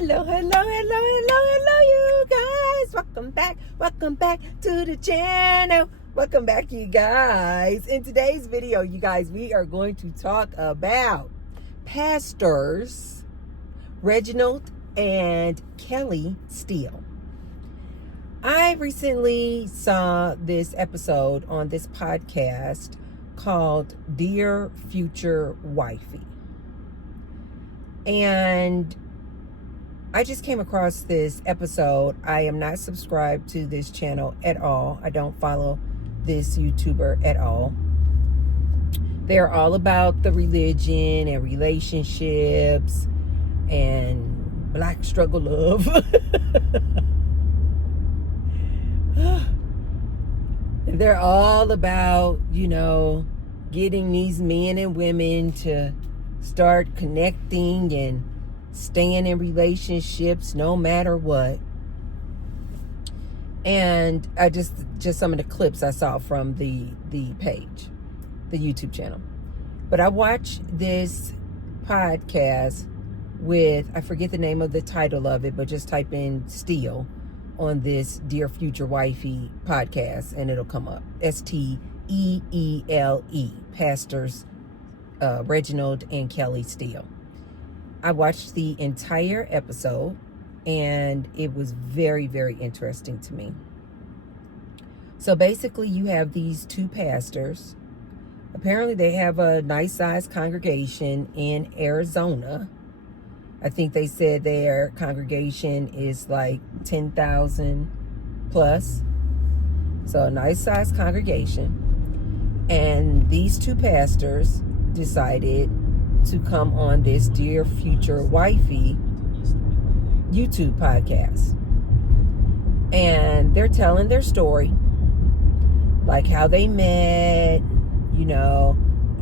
Hello, you guys. Welcome back to the channel. Welcome back, you guys. In today's video, you guys, we are going to talk about pastors Reginald and Kelly Steele. I recently saw this episode on this podcast called Dear Future Wifey. And I just came across this episode. I am not subscribed to this channel at all. I don't follow this YouTuber at all. They're all about the religion and relationships and black struggle love. They're all about, getting these men and women to start connecting and staying in relationships no matter what. And I just some of the clips I saw from the page, the YouTube channel. But I watched this podcast with, I forget the name of the title of it, but just type in Steele on this Dear Future Wifey podcast and it'll come up. Steele, pastors Reginald and Kelly Steele. I watched the entire episode and it was very, very interesting to me. So basically you have these two pastors. Apparently they have a nice sized congregation in Arizona. I think they said their congregation is like 10,000 plus. So a nice sized congregation. And these two pastors decided to come on this Dear Future Wifey YouTube podcast. And they're telling their story, like how they met,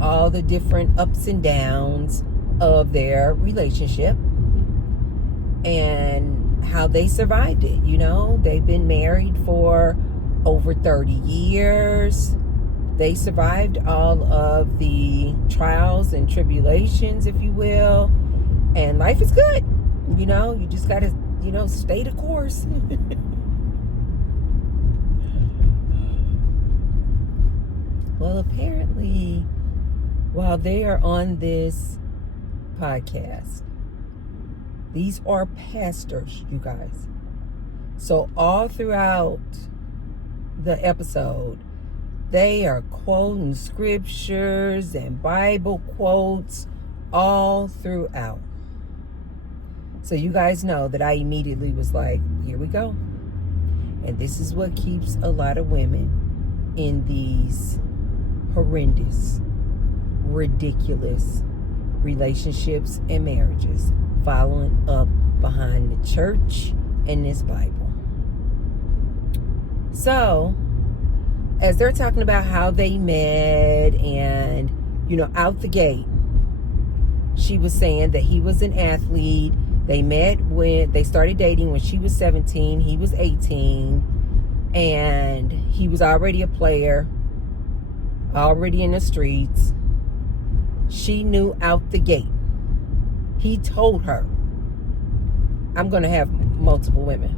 all the different ups and downs of their relationship and how they survived it. They've been married for over 30 years. They survived all of the trials and tribulations, if you will. And life is good. You just got to, stay the course. Well, apparently, while they are on this podcast, these are pastors, you guys. So all throughout the episode, they are quoting scriptures and Bible quotes all throughout. So you guys know that I immediately was like, here we go. And this is what keeps a lot of women in these horrendous, ridiculous relationships and marriages, following up behind the church and this Bible. So as they're talking about how they met and, out the gate, she was saying that he was an athlete. They met when they started dating when she was 17, he was 18, and he was already a player, already in the streets. She knew out the gate. He told her, I'm going to have multiple women.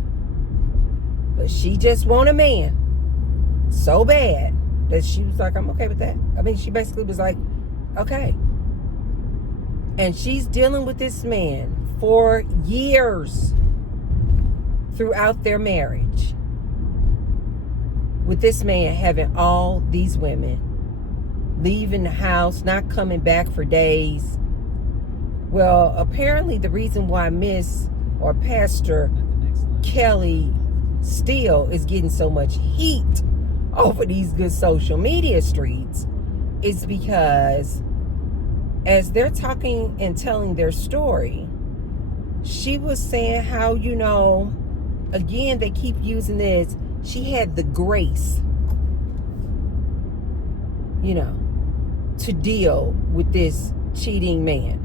But she just want a man so bad that she was like, I'm okay with that. I mean, she basically was like, okay. And she's dealing with this man for years throughout their marriage, with this man having all these women, leaving the house, not coming back for days. Well, apparently the reason why Pastor Kelly Steele is getting so much heat over these good social media streets is because as they're talking and telling their story, she was saying how, again, they keep using this, she had the grace, to deal with this cheating man,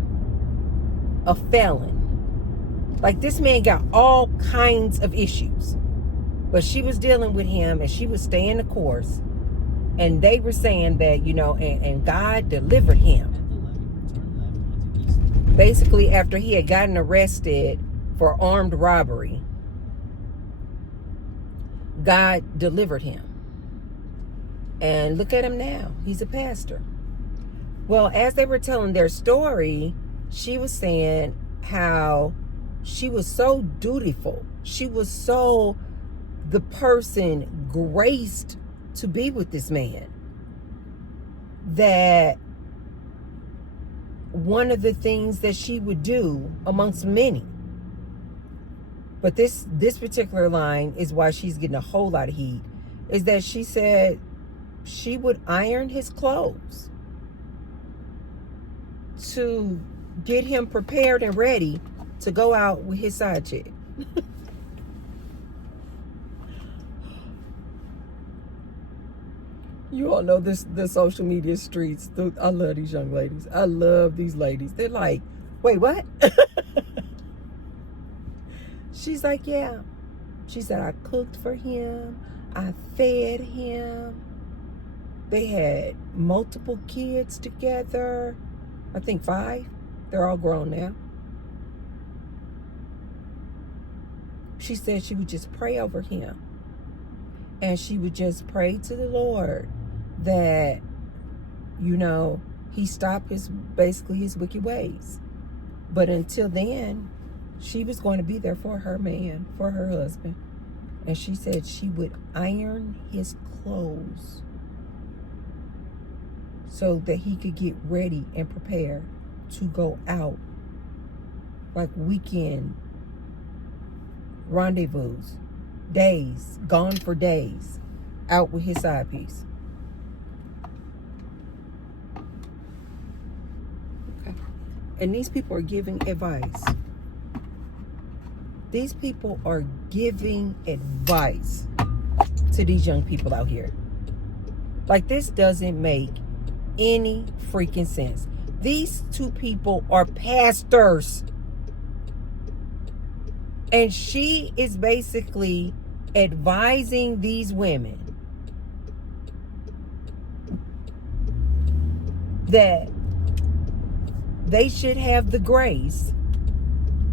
a felon. Like, this man got all kinds of issues, but she was dealing with him and she was staying the course. And they were saying that, and God delivered him. Basically, after he had gotten arrested for armed robbery, God delivered him. And look at him now. He's a pastor. Well, as they were telling their story, she was saying how she was so dutiful. She was so the person graced to be with this man that one of the things that she would do amongst many, but this particular line is why she's getting a whole lot of heat, is that she said she would iron his clothes to get him prepared and ready to go out with his side chick. You all know the social media streets. I love these young ladies. I love these ladies. They're like, wait, what? She's like, yeah. She said, I cooked for him. I fed him. They had multiple kids together. I think 5. They're all grown now. She said she would just pray over him. And she would just pray to the Lord that, you know, he stopped his wicked ways. But until then, she was going to be there for her man, for her husband. And she said she would iron his clothes so that he could get ready and prepare to go out, like weekend rendezvous, days, gone for days, out with his side piece. Okay. And these people are giving advice. These people are giving advice to these young people out here. Like, this doesn't make any freaking sense. These 2 people are pastors. And she is basically advising these women that they should have the grace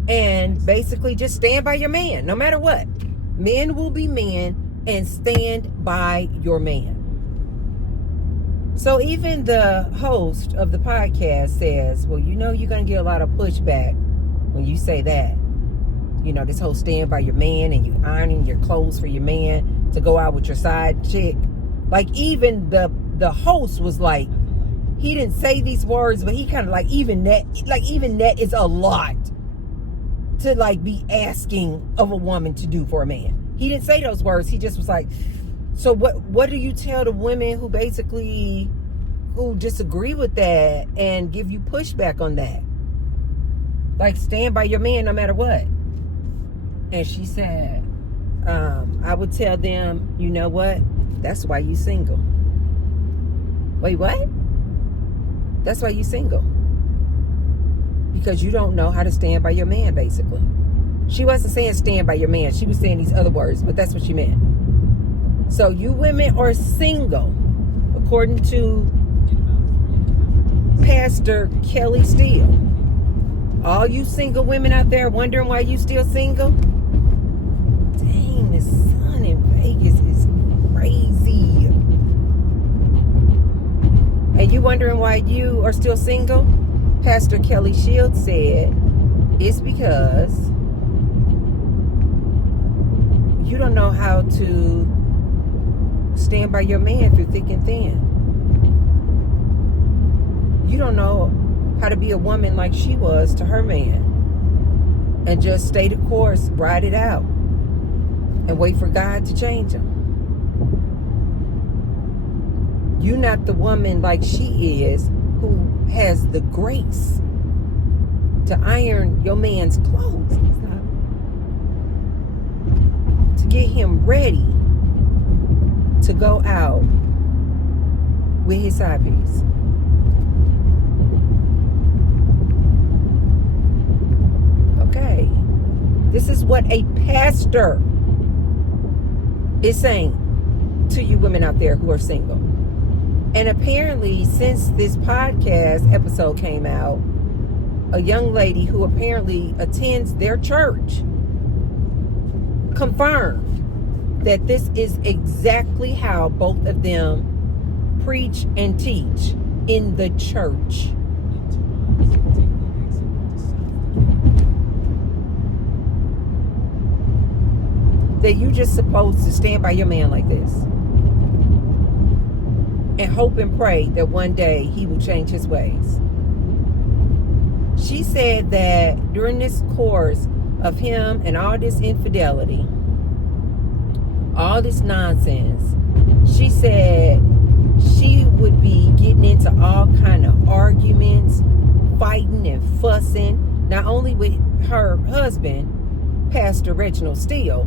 and basically just stand by your man, no matter what. Men will be men, and stand by your man. So even the host of the podcast says, well, you know, you're going to get a lot of pushback when you say that. You know, this whole stand by your man and you ironing your clothes for your man to go out with your side chick. Like, even the host was like, he didn't say these words, but he kind of like, even that is a lot to like be asking of a woman to do for a man. He didn't say those words. He just was like, so what do you tell the women who disagree with that and give you pushback on that? Like, stand by your man no matter what. And she said, I would tell them, you know what? That's why you single. Wait, what? That's why you single. Because you don't know how to stand by your man, basically. She wasn't saying stand by your man. She was saying these other words, but that's what she meant. So you women are single, according to Pastor Kelly Steele. All you single women out there wondering why you still single? Dang, the sun in Vegas is crazy. And you wondering why you are still single? Pastor Kelly Shields said it's because you don't know how to stand by your man through thick and thin. You don't know how to be a woman like she was to her man and just stay the course, ride it out, and wait for God to change him. You're not the woman like she is, who has the grace to iron your man's clothes, to get him ready to go out with his side piece. Okay, this is what a pastor is saying to you women out there who are single. And apparently, since this podcast episode came out, a young lady who apparently attends their church, confirmed that this is exactly how both of them preach and teach in the church. That you just supposed to stand by your man like this and hope and pray that one day he will change his ways. She said that during this course of him and all this infidelity, all this nonsense, she said she would be getting into all kind of arguments, fighting and fussing, not only with her husband, Pastor Reginald Steele,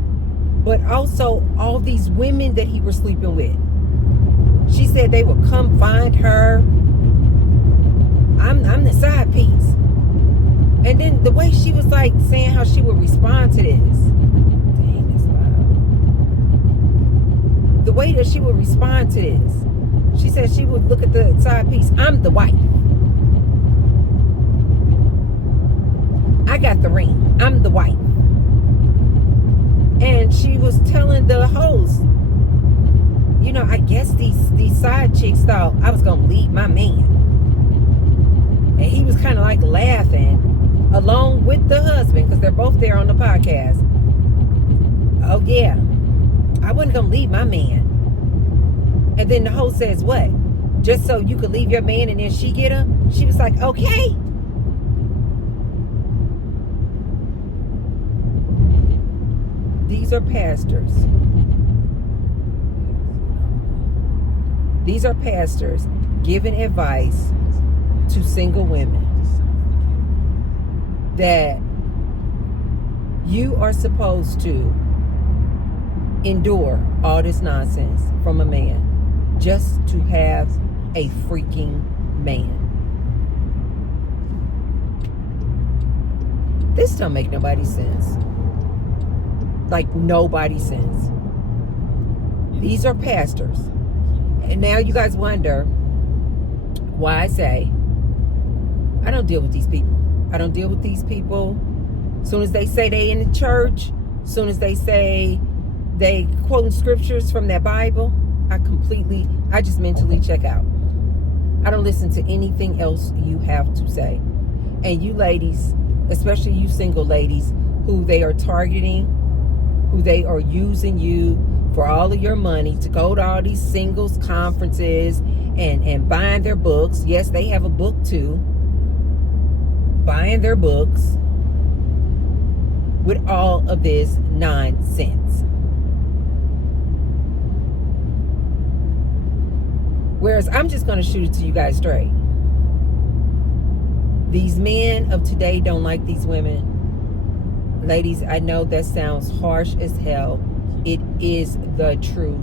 but also all these women that he was sleeping with. She said they would come find her. I'm the side piece. And then the way she was like saying how she would respond to this. Dang, that's loud. The way that she would respond to this. She said she would look at the side piece. I'm the wife. I got the ring. I'm the wife. And she was telling the host, you know, I guess these side chicks thought I was going to leave my man. And he was kind of like laughing along with the husband, because they're both there on the podcast. Oh, yeah, I wasn't going to leave my man. And then the host says, what? Just so you could leave your man and then she get him? She was like, okay. These are pastors. These are pastors giving advice to single women that you are supposed to endure all this nonsense from a man just to have a freaking man. This don't make nobody sense. Like nobody sense. These are pastors. And now you guys wonder why I say I don't deal with these people. I don't deal with these people. As soon as they say they in the church, as soon as they say they quoting scriptures from their Bible, I just mentally check out. I don't listen to anything else you have to say. And you ladies, especially you single ladies, who they are targeting, who they are using you for all of your money to go to all these singles conferences and buying their books. Yes, they have a book too. Buying their books with all of this nonsense. Whereas I'm just going to shoot it to you guys straight. These men of today don't like these women. Ladies, I know that sounds harsh as hell. It is the truth.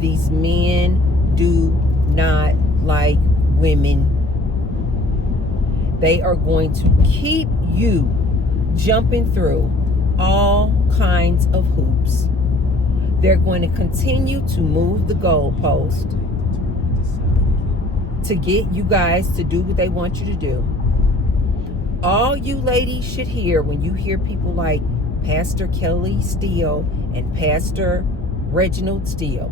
These men do not like women. They are going to keep you jumping through all kinds of hoops. They're going to continue to move the goalpost to get you guys to do what they want you to do. All you ladies should hear when you hear people like Pastor Kelly Steele and Pastor Reginald Steele,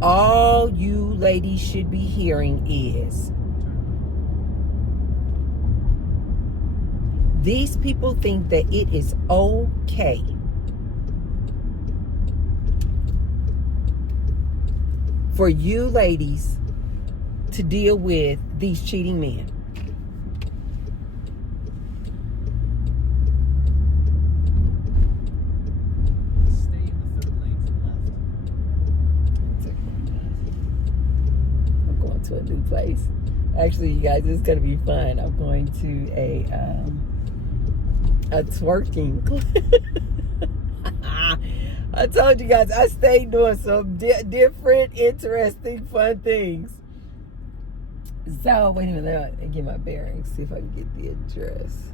all you ladies should be hearing is, these people think that it is okay for you ladies to deal with these cheating men. Stay in the third lane to the left. I'm going to a new place. Actually, you guys, this is going to be fun. I'm going to a twerking class. I told you guys I stay doing some different, interesting, fun things. So, wait a minute. Let me get my bearings. See if I can get the address.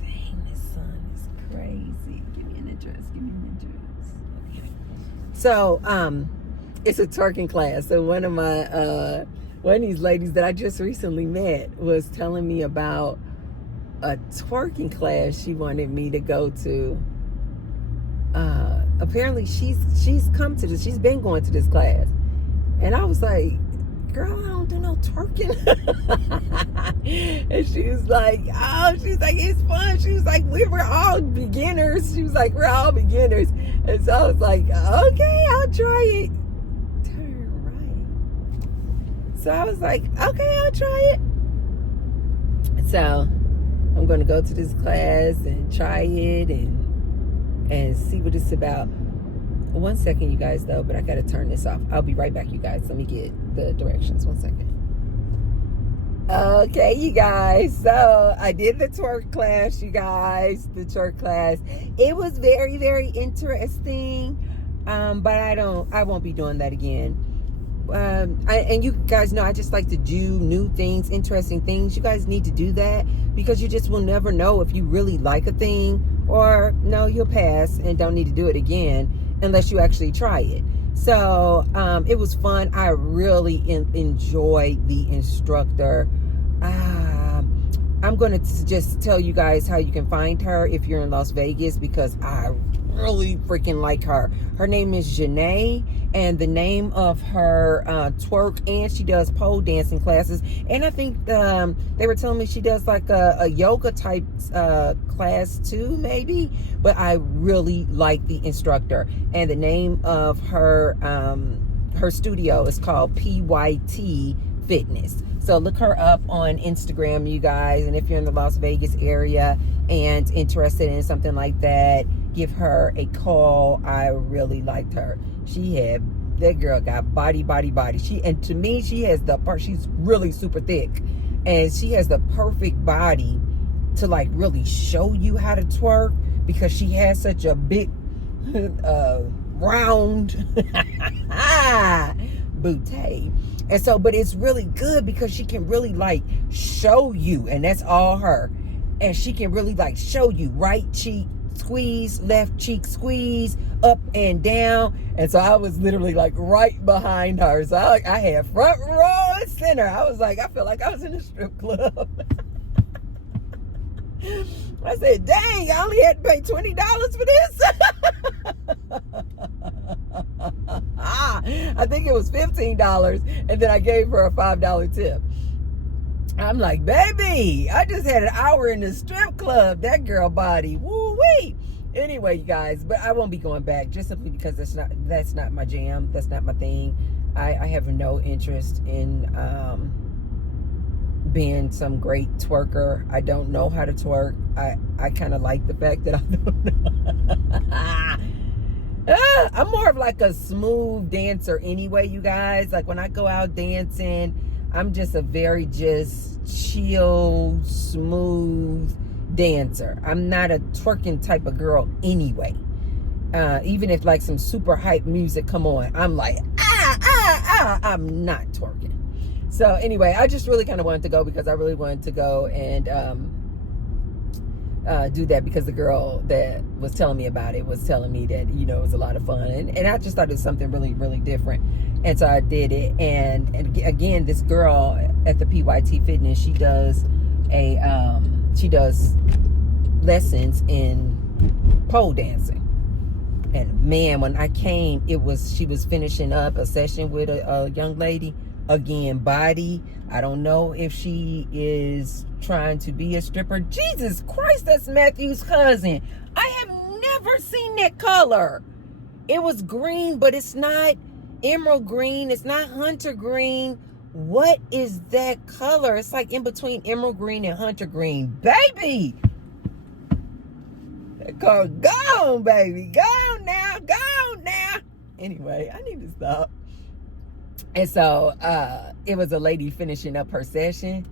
Dang, this sun is crazy. Give me an address. Give me an address. Okay. So, it's a twerking class. So, one of my one of these ladies that I just recently met was telling me about a twerking class she wanted me to go to. Apparently she's come to this, she's been going to this class. And I was like, girl, I don't do no twerking. And she was like, oh, she's like, it's fun. She was like, we're all beginners. She was like, we're all beginners. And so I was like, okay, I'll try it. Turn right. So I was like, okay, I'll try it. So I'm going to go to this class and try it and see what it's about. 1 second, you guys, though, but I got to turn this off. I'll be right back, you guys. Let me get the directions. 1 second. Okay, you guys. So I did the twerk class, you guys. The twerk class. It was very, very interesting. But I won't be doing that again. And you guys know I just like to do new things, interesting things. You guys need to do that because you just will never know if you really like a thing or no, you'll pass and don't need to do it again unless you actually try it. So it was fun. I really enjoyed the instructor. I'm going to just tell you guys how you can find her if you're in Las Vegas because I really freaking like her. Her name is Janae, and the name of her twerk, and she does pole dancing classes. And I think they were telling me she does like a yoga type class too, maybe. But I really like the instructor, and the name of her studio is called PYT Fitness. So look her up on Instagram, you guys. And if you're in the Las Vegas area and interested in something like that, give her a call. I really liked her. That girl got body. And to me, she's really super thick. And she has the perfect body to like really show you how to twerk because she has such a big, round booty. And so, but it's really good because she can really like show you, and that's all her. And she can really like show you right cheek squeeze, left cheek squeeze, up and down. And so I was literally like right behind her. So I had front row and center. I was like, I feel like I was in a strip club. I said, dang, I only had to pay $20 for this. I think it was $15, and then I gave her a $5 tip. I'm like, baby, I just had an hour in the strip club. That girl body, woo-wee. Anyway, you guys, but I won't be going back just simply because that's not my jam. That's not my thing. I have no interest in being some great twerker. I don't know how to twerk. I kind of like the fact that I don't know. I'm more of like a smooth dancer anyway, you guys. Like when I go out dancing, I'm just a very just chill, smooth dancer. I'm not a twerking type of girl anyway. Even if like some super hype music come on, I'm like, I'm not twerking. So anyway, I just really kind of wanted to go because I really wanted to go and do that because the girl that was telling me about it was telling me that, you know, it was a lot of fun. And I just thought it was something really, really different. And so I did it. And again, this girl at the PYT Fitness, she does lessons in pole dancing. And man, when I came, she was finishing up a session with a young lady. Again, body. I don't know if she is trying to be a stripper. Jesus Christ, that's Matthew's cousin. I have never seen that color. It was green, but it's not emerald green. It's not hunter green. What is that color? It's like in between emerald green and hunter green. Baby! That car gone, baby. Gone now. Gone now. Anyway, I need to stop. And so it was a lady finishing up her session.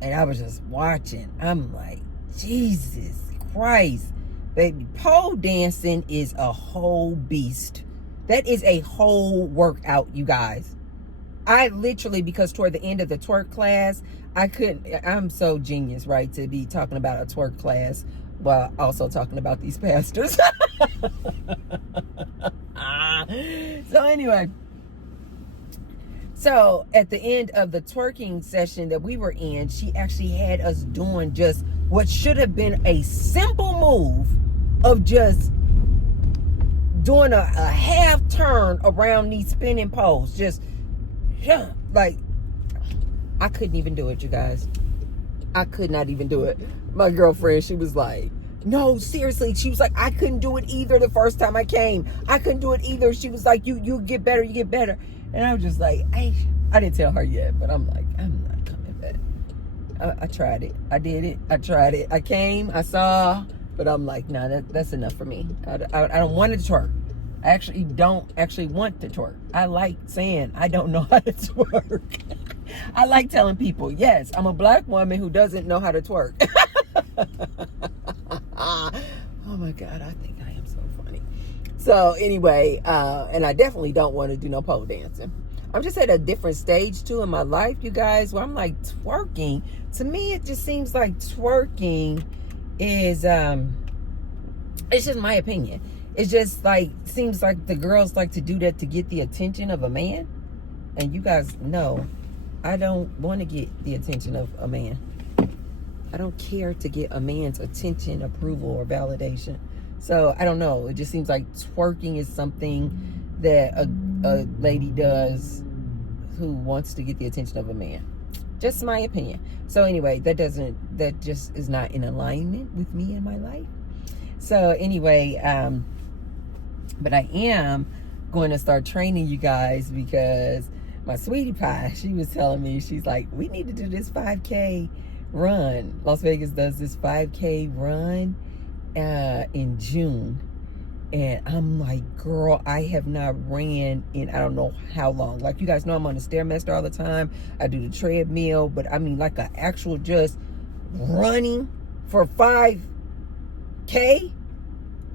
And I was just watching. I'm like, Jesus Christ. Baby, pole dancing is a whole beast. That is a whole workout, you guys. I literally, because toward the end of the twerk class, I'm so genius, right, to be talking about a twerk class while also talking about these pastors. So anyway, So at the end of the twerking session that we were in, she actually had us doing just what should have been a simple move of just doing a half turn around these spinning poles. Just, like, I couldn't even do it, you guys. I could not even do it. My girlfriend, she was like, no, seriously. She was like, I couldn't do it either the first time I came. I couldn't do it either. She was like, you get better, you get better. And I was just like, I didn't tell her yet, but I'm like, I'm not coming back. I tried it. I did it. I tried it. I came, I saw, but I'm like, nah, that's enough for me. I don't want to twerk. I actually don't want to twerk. I like saying I don't know how to twerk. I like telling people, yes, I'm a black woman who doesn't know how to twerk. Oh my God, I think I am so funny. So anyway, and I definitely don't want to do no pole dancing. I'm just at a different stage too in my life, you guys, where I'm like, twerking, to me, it just seems like twerking is, it's just my opinion. It's just like, seems like the girls like to do that to get the attention of a man. And you guys know, I don't want to get the attention of a man. I don't care to get a man's attention, approval, or validation. So I don't know. It just seems like twerking is something that a lady does who wants to get the attention of a man. Just my opinion. So anyway, that just is not in alignment with me in my life. So anyway, but I am going to start training you guys, because my sweetie pie, she was telling me, she's like, we need to do this 5K run. Las Vegas does this 5K run in June. And I'm like, girl, I have not ran in I don't know how long. Like, you guys know I'm on the Stairmaster all the time. I do the treadmill, but I mean like an actual just running for 5K.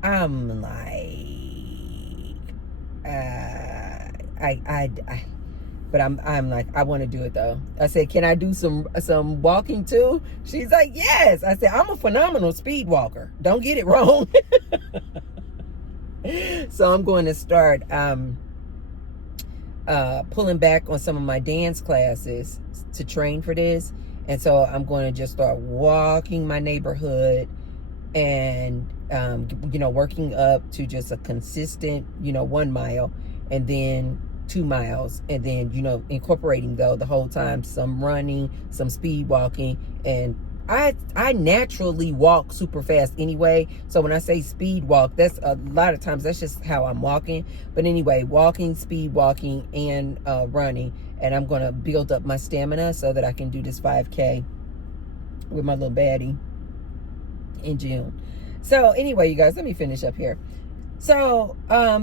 I'm like, but I'm like, I want to do it though. I said, can I do some walking too? She's like, yes. I said, I'm a phenomenal speed walker. Don't get it wrong. So I'm going to start pulling back on some of my dance classes to train for this. And so I'm going to just start walking my neighborhood and, working up to just a consistent, 1 mile, and then 2 miles, and then, incorporating though the whole time some running, some speed walking. And I naturally walk super fast anyway. So when I say speed walk, that's a lot of times that's just how I'm walking. But anyway, walking, speed walking, and running. And I'm going to build up my stamina so that I can do this 5K with my little baddie in June. So anyway, you guys, let me finish up here. So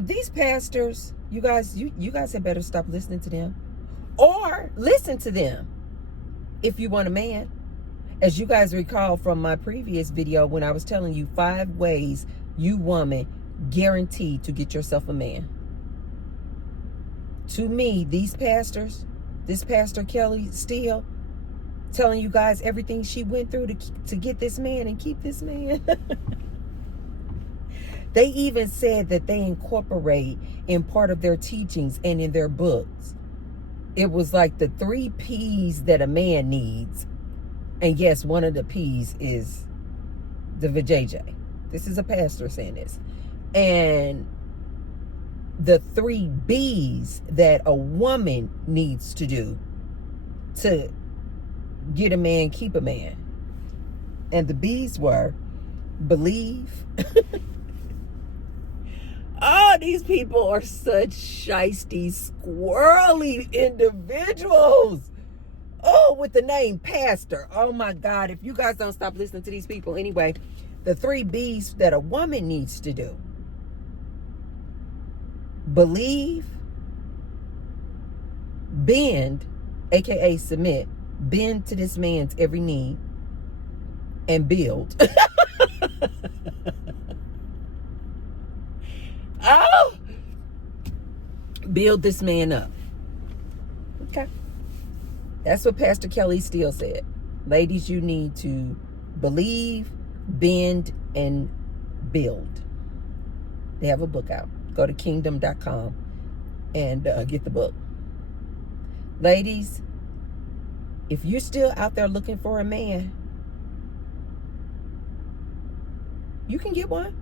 these pastors, you guys had better stop listening to them, or listen to them if you want a man. As you guys recall from my previous video when I was telling you 5 ways you woman guaranteed to get yourself a man. To me, these pastors, this Pastor Kelly Steele, telling you guys everything she went through to get this man and keep this man. They even said that they incorporate in part of their teachings and in their books. It was like the 3 P's that a man needs. And yes, one of the P's is the vajayjay. This is a pastor saying this. And the 3 B's that a woman needs to do to get a man, keep a man. And the B's were believe. Oh, these people are such shisty, squirrely individuals. Oh, with the name pastor. Oh my God, if you guys don't stop listening to these people. Anyway, the 3 B's that a woman needs to do: believe, bend, aka submit, bend to this man's every need, and build. Oh, build this man up. Okay. That's what Pastor Kelly Steele said. Ladies, you need to believe, bend, and build. They have a book out. Go to kingdom.com and get the book. Ladies, if you're still out there looking for a man, you can get one.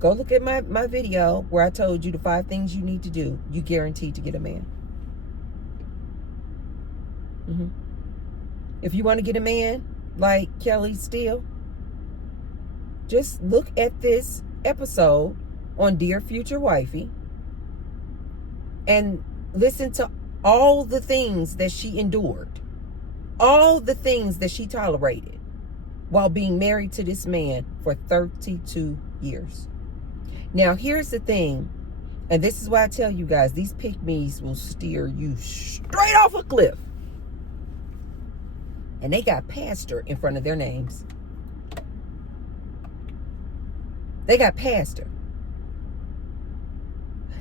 Go look at my video where I told you the 5 things you need to do. You guaranteed to get a man. If you want to get a man like Kelly Steele, just look at this episode on Dear Future Wifey and listen to all the things that she endured, all the things that she tolerated while being married to this man for 32 years. Now, here's the thing, and this is why I tell you guys, these pick-me's will steer you straight off a cliff. And they got pastor in front of their names. They got pastor.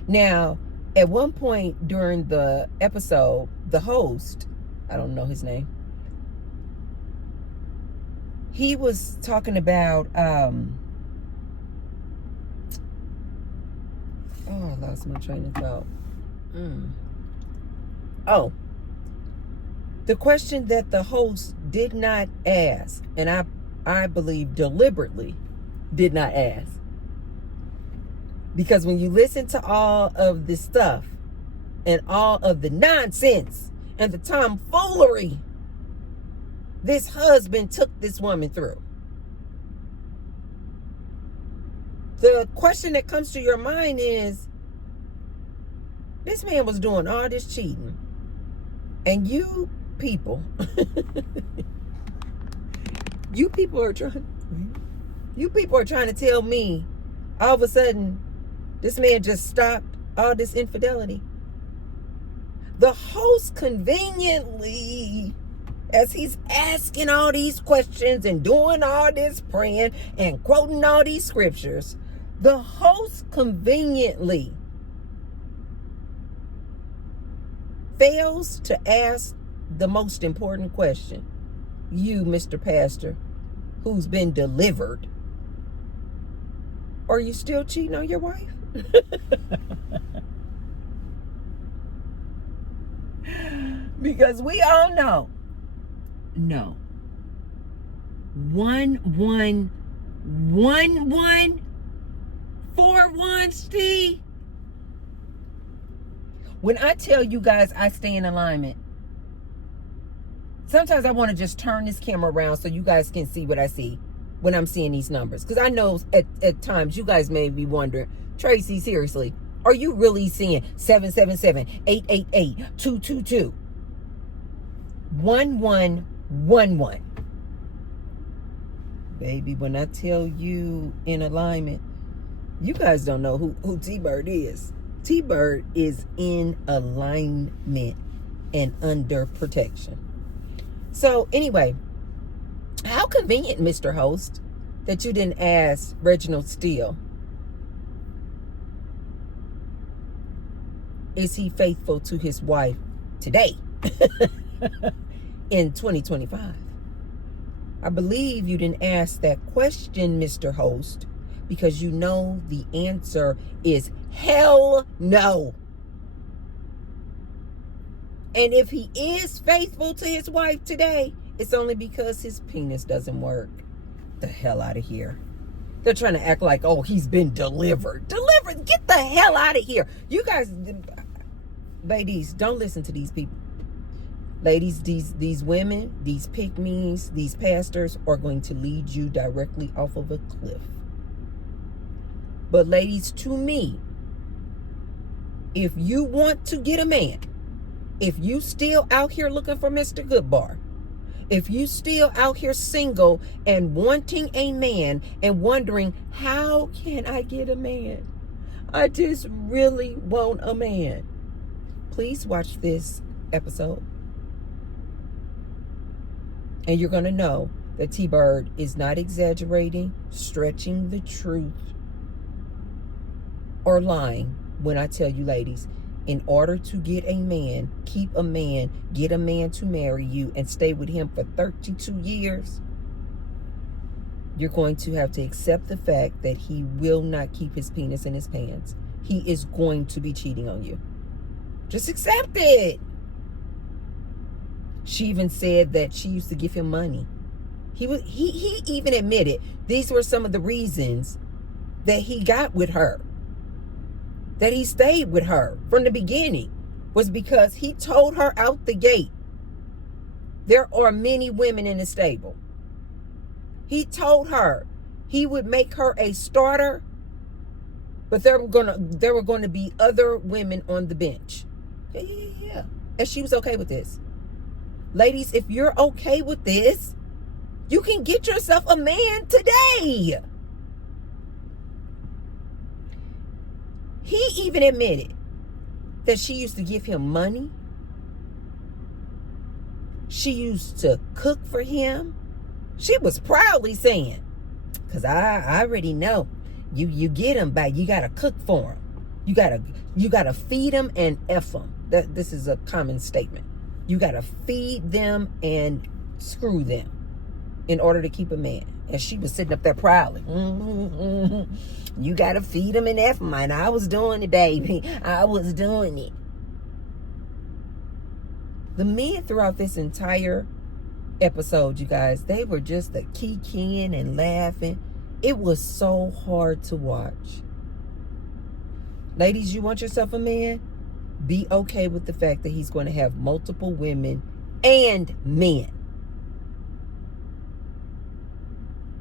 Now, at one point during the episode, the host, I don't know his name, he was talking about, I lost my train of thought. Oh, the question that the host did not ask, and I believe deliberately did not ask. Because when you listen to all of this stuff and all of the nonsense and the tomfoolery this husband took this woman through, the question that comes to your mind is, this man was doing all this cheating, and you people you people are trying to tell me all of a sudden this man just stopped all this infidelity. The host conveniently, as he's asking all these questions and doing all this praying and quoting all these scriptures, the host conveniently fails to ask the most important question. You, Mr. Pastor, who's been delivered, are you still cheating on your wife? Because we all know, no. 1141 Steve. When I tell you guys I stay in alignment, sometimes I want to just turn this camera around so you guys can see what I see when I'm seeing these numbers. Because I know at times you guys may be wondering, Tracy, seriously, are you really seeing 777-888-222? 1111. Baby, when I tell you in alignment, you guys don't know who T-Bird is. T-Bird is in alignment and under protection. So anyway, how convenient, Mr. Host, that you didn't ask Reginald Steele, is he faithful to his wife today in 2025? I believe you didn't ask that question, Mr. Host, because you know the answer is hell no. And if he is faithful to his wife today, it's only because his penis doesn't work. The hell out of here. They're trying to act like, oh, he's been delivered. Delivered? Get the hell out of here. You guys, ladies, don't listen to these people. Ladies, these women, these pick-me's, these pastors are going to lead you directly off of a cliff. But ladies, to me, if you want to get a man, if you still out here looking for Mr. Goodbar, if you still out here single and wanting a man and wondering, how can I get a man? I just really want a man. Please watch this episode. And you're going to know that T-Bird is not exaggerating, stretching the truth, or lying when I tell you, ladies, in order to get a man, keep a man, get a man to marry you and stay with him for 32 years, you're going to have to accept the fact that he will not keep his penis in his pants. He is going to be cheating on you. Just accept it. She even said that she used to give him money. He even admitted these were some of the reasons that he got with her, that he stayed with her from the beginning, was because he told her out the gate, there are many women in the stable. He told her he would make her a starter, but there were gonna be other women on the bench. Yeah. And she was okay with this. Ladies, if you're okay with this, you can get yourself a man today. He even admitted that she used to give him money. She used to cook for him. She was proudly saying, because I already know, you get him back, you gotta cook for him. You gotta feed him and F him. This is a common statement. You gotta feed them and screw them in order to keep a man. And she was sitting up there proudly. You gotta feed him and F him. And I was doing it, baby. I was doing it. The men throughout this entire episode, you guys, they were just a kikiing and laughing. It was so hard to watch. Ladies, you want yourself a man? Be okay with the fact that he's going to have multiple women and men.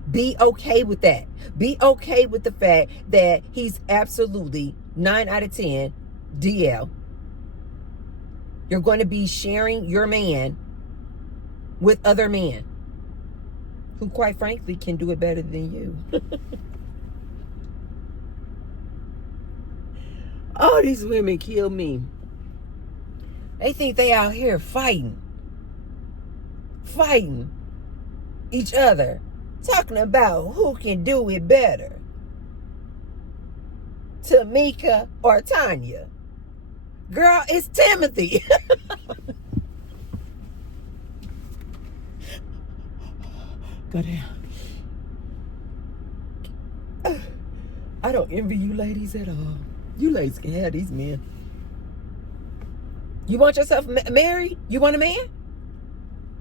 Be okay with that. Be okay with the fact that he's absolutely 9 out of 10 DL. You're going to be sharing your man with other men who, quite frankly, can do it better than you. All these women kill me. They think they out here fighting each other, talking about who can do it better, Tamika or Tanya. Girl, it's Timothy. Go down. I don't envy you ladies at all. You ladies can have these men. You want yourself married? You want a man?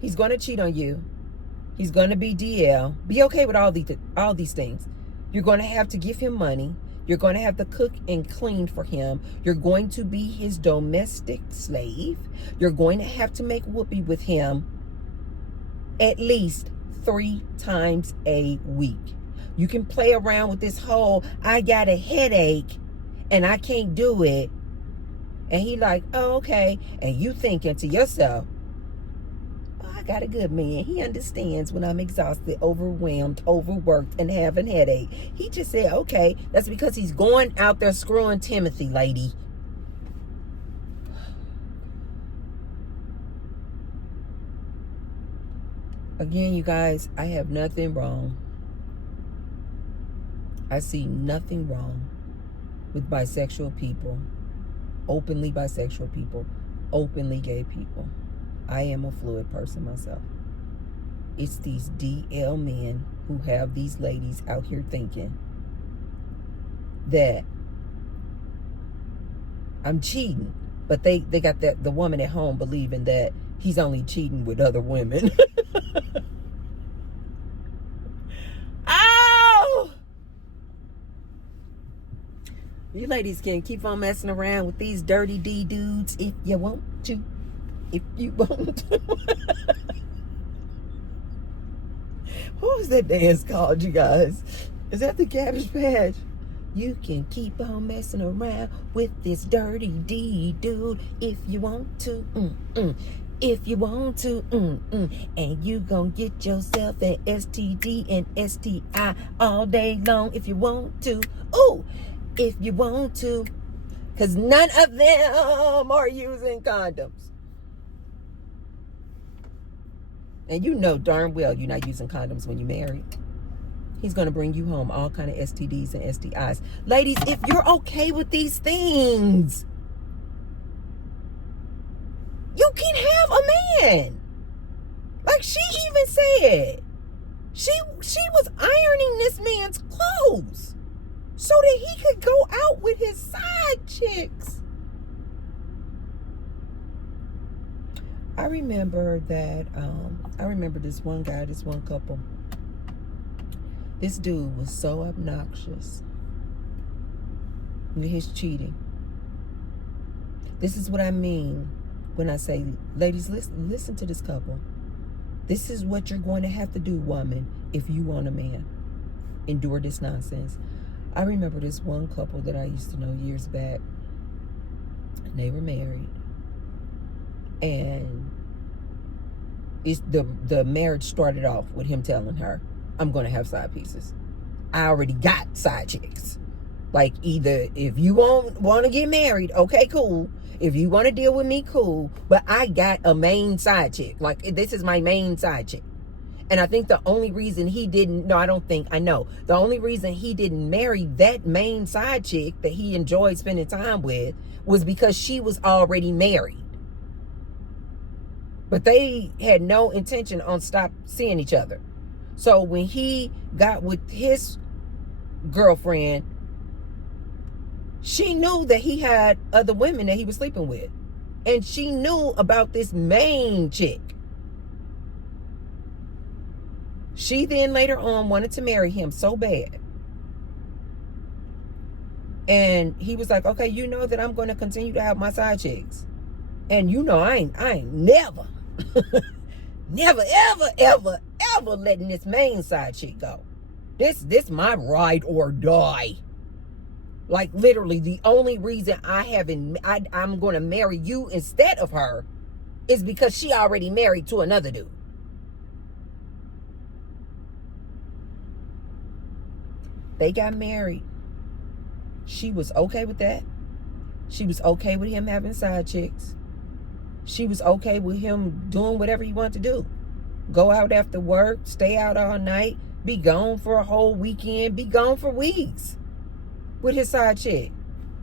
He's going to cheat on you. He's going to be DL. Be okay with all these things. You're going to have to give him money. You're going to have to cook and clean for him. You're going to be his domestic slave. You're going to have to make whoopee with him at least 3 times a week. You can play around with this whole, I got a headache and I can't do it. And he like, oh, okay. And you thinking to yourself, oh, I got a good man. He understands when I'm exhausted, overwhelmed, overworked, and having headache. He just said, okay, that's because he's going out there screwing Timothy, lady. Again, you guys, I have nothing wrong. I see nothing wrong with bisexual people, openly bisexual people, openly gay people. I am a fluid person myself. It's these DL men who have these ladies out here thinking that I'm cheating, but they got the woman at home believing that he's only cheating with other women. Ow! You ladies can keep on messing around with these dirty D dudes if you want to. If you want to. What was that dance called, you guys? Is that the Cabbage Patch? You can keep on messing around with this dirty D dude if you want to. If you want to. And you gonna get yourself an STD and STI all day long if you want to. Ooh, if you want to. Because none of them are using condoms. And you know darn well you're not using condoms when you're married. He's going to bring you home all kind of STDs and STIs. Ladies, if you're okay with these things, you can have a man. Like she even said, she was ironing this man's clothes so that he could go out with his side chicks. I remember that, I remember this one guy, this one couple. This dude was so obnoxious with his cheating. This is what I mean when I say, ladies, listen to this couple. This is what you're going to have to do, woman, if you want a man. Endure this nonsense. I remember this one couple that I used to know years back. They were married. And the marriage started off with him telling her, I'm going to have side pieces. I already got side chicks. Like, either if you want to get married, okay, cool. If you want to deal with me, cool. But I got a main side chick. Like, this is my main side chick. And I think the only reason he didn't, no, I don't think, I know. The only reason he didn't marry that main side chick that he enjoyed spending time with was because she was already married. But they had no intention on stop seeing each other. So when he got with his girlfriend, she knew that he had other women that he was sleeping with. And she knew about this main chick. She then later on wanted to marry him so bad. And he was like, okay, you know that I'm going to continue to have my side chicks. And you know I ain't never, never, ever letting this main side chick go. This my ride or die. Like, literally, the only reason I'm going to marry you instead of her is because she already married to another dude. They got married. She was okay with that. She was okay with him having side chicks. She was okay with him doing whatever he wanted to do. Go out after work, stay out all night, be gone for a whole weekend, be gone for weeks with his side chick.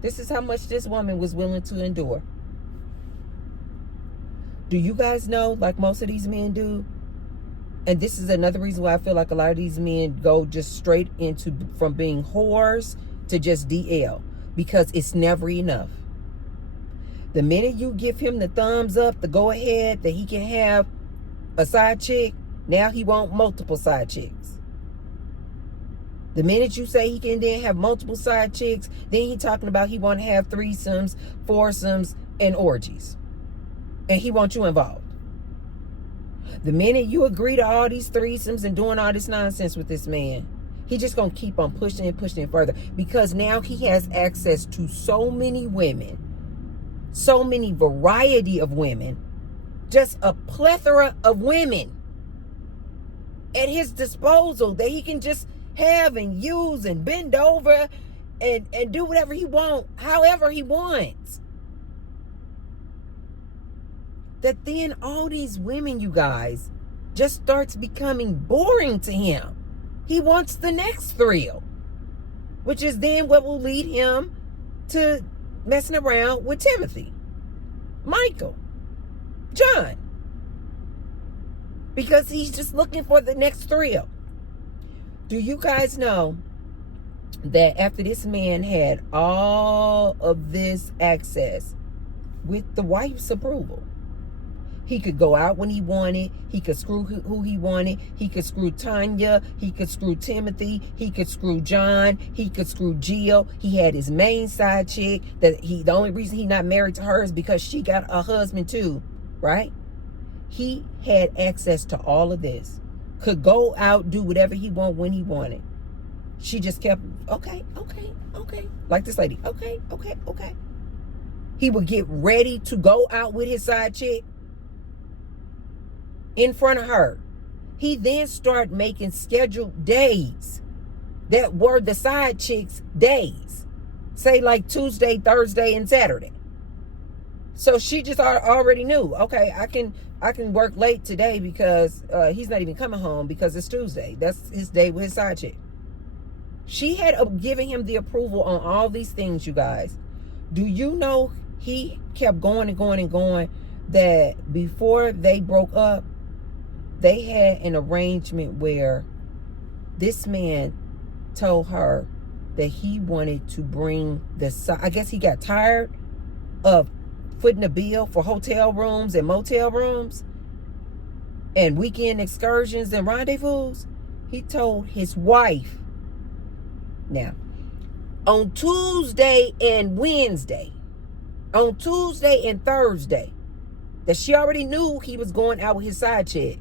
This is how much this woman was willing to endure. Do you guys know, like most of these men do, and this is another reason why I feel like a lot of these men go just straight into, from being whores to just DL, because it's never enough. The minute you give him the thumbs up, the go ahead that he can have a side chick, now he want multiple side chicks. The minute you say he can then have multiple side chicks, then he talking about he want to have threesomes, foursomes, and orgies. And he wants you involved. The minute you agree to all these threesomes and doing all this nonsense with this man, he just going to keep on pushing and pushing it further, because now he has access to so many women, so many variety of women, just a plethora of women at his disposal that he can just have and use and bend over and do whatever he wants, however he wants. That then all these women, you guys, just starts becoming boring to him. He wants the next thrill, which is then what will lead him to messing around with Timothy, Michael, John, because he's just looking for the next thrill. Do you guys know that after this man had all of this access with the wife's approval, he could go out when he wanted, he could screw who he wanted, he could screw Tanya, he could screw Timothy, he could screw John, he could screw Jill. He had his main side chick that the only reason he not married to her is because she got a husband too, right? He had access to all of this, could go out, do whatever he wanted when he wanted. She just kept, okay, like this lady, okay. He would get ready to go out with his side chick in front of her. He then started making scheduled days that were the side chick's days. Say like Tuesday, Thursday, and Saturday. So she just already knew, okay, I can work late today because he's not even coming home because it's Tuesday. That's his day with his side chick. She had given him the approval on all these things, you guys. Do you know he kept going and going and going, that before they broke up, they had an arrangement where this man told her that he wanted to bring I guess he got tired of footing the bill for hotel rooms and motel rooms and weekend excursions and rendezvous. He told his wife, now, on Tuesday and Wednesday, on Tuesday and Thursday, that she already knew he was going out with his side chick.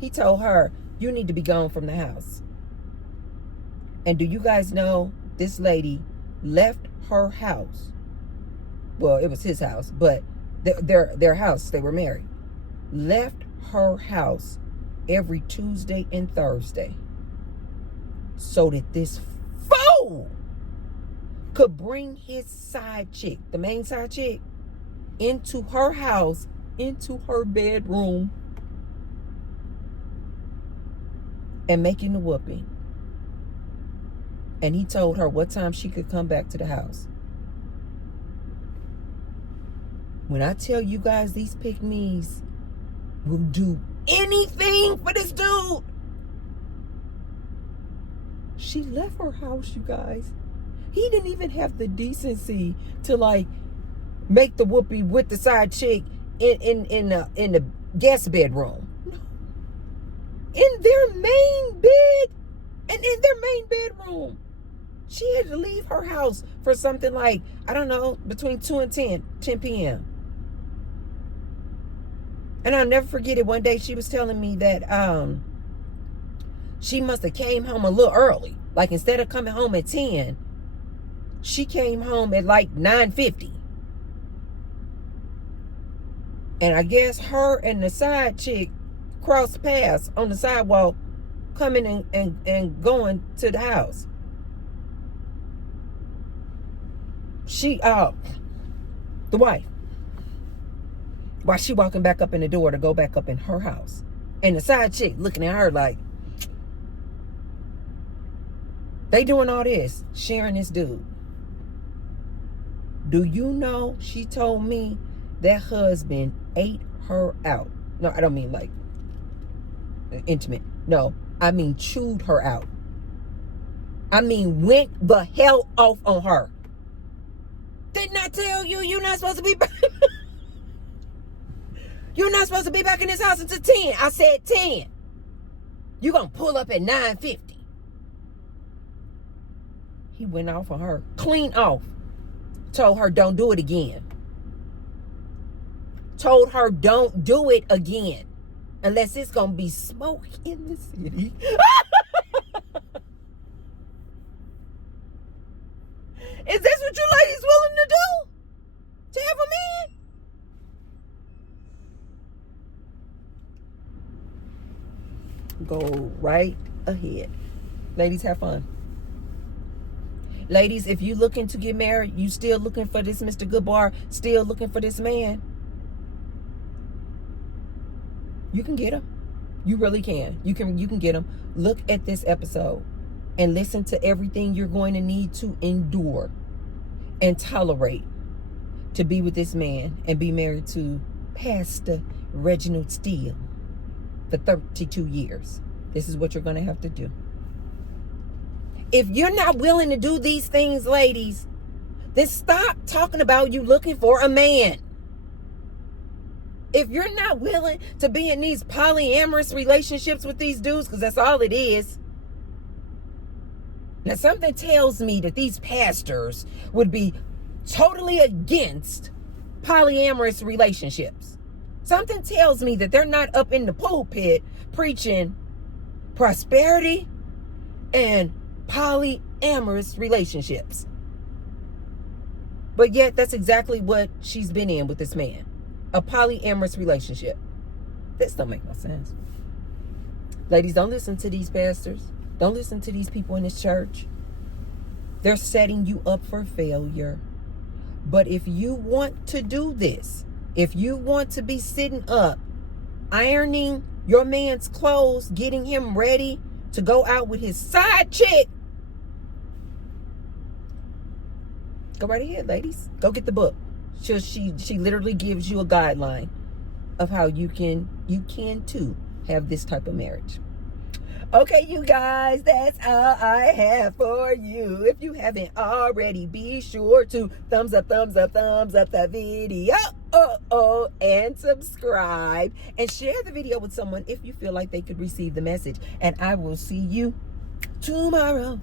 He told her, you need to be gone from the house. And do you guys know this lady left her house? Well, it was his house, but their house, they were married. Left her house every Tuesday and Thursday so that this fool could bring his side chick, the main side chick, into her house, into her bedroom, and making the whooping. And he told her what time she could come back to the house. When I tell you guys these pick-me's will do anything for this dude. She left her house, you guys. He didn't even have the decency to like make the whoopee with the side chick in the guest bedroom. No. In their main bed and in their main bedroom. She had to leave her house for something like, I don't know, between 2 and 10 p.m. And I'll never forget it. One day she was telling me that she must have came home a little early. Like instead of coming home at 10, she came home at like 9:50. And I guess her and the side chick crossed paths on the sidewalk coming and going to the house. She, the wife, while she walking back up in the door to go back up in her house. And the side chick looking at her like, they doing all this, sharing this dude. Do you know, she told me that husband ate her out. No, I don't mean like intimate. No, I mean chewed her out. I mean went the hell off on her. Didn't I tell you you're not supposed to be back? You're not supposed to be back in this house until 10. I said 10. You're going to pull up at 9:50. He went off on her. Clean off. Told her don't do it again. Told her don't do it again. Unless it's going to be smoke in the city. Is this what you ladies willing to do? To have a man? Go right ahead. Ladies, have fun. Ladies, if you looking to get married, you still looking for this Mr. Goodbar, still looking for this man, you can get him. You really can. You can get him. Look at this episode and listen to everything you're going to need to endure and tolerate to be with this man and be married to Pastor Reginald Steele for 32 years. This is what you're going to have to do. If you're not willing to do these things, ladies, then stop talking about you looking for a man. If you're not willing to be in these polyamorous relationships with these dudes, because that's all it is. Now, something tells me that these pastors would be totally against polyamorous relationships. Something tells me that they're not up in the pulpit preaching prosperity and polyamorous relationships. But yet, that's exactly what she's been in with this man. A polyamorous relationship. This don't make no sense. Ladies, don't listen to these pastors. Don't listen to these people in this church. They're setting you up for failure. But if you want to do this, if you want to be sitting up, ironing your man's clothes, getting him ready to go out with his side chick, go right ahead, ladies. Go get the book. She literally gives you a guideline of how you can too have this type of marriage. Okay, you guys, that's all I have for you. If you haven't already, be sure to thumbs up the video. and subscribe and share the video with someone if you feel like they could receive the message. And I will see you tomorrow.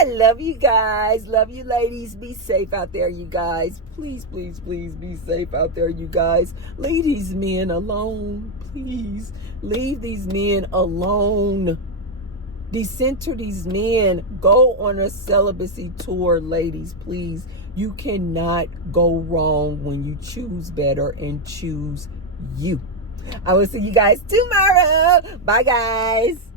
I love you guys. Love you, ladies. Be safe out there, you guys. Please, please, please be safe out there, you guys. Leave these men alone. Please leave these men alone. Decenter these men. Go on a celibacy tour, ladies, please. You cannot go wrong when you choose better and choose you. I will see you guys tomorrow. Bye, guys.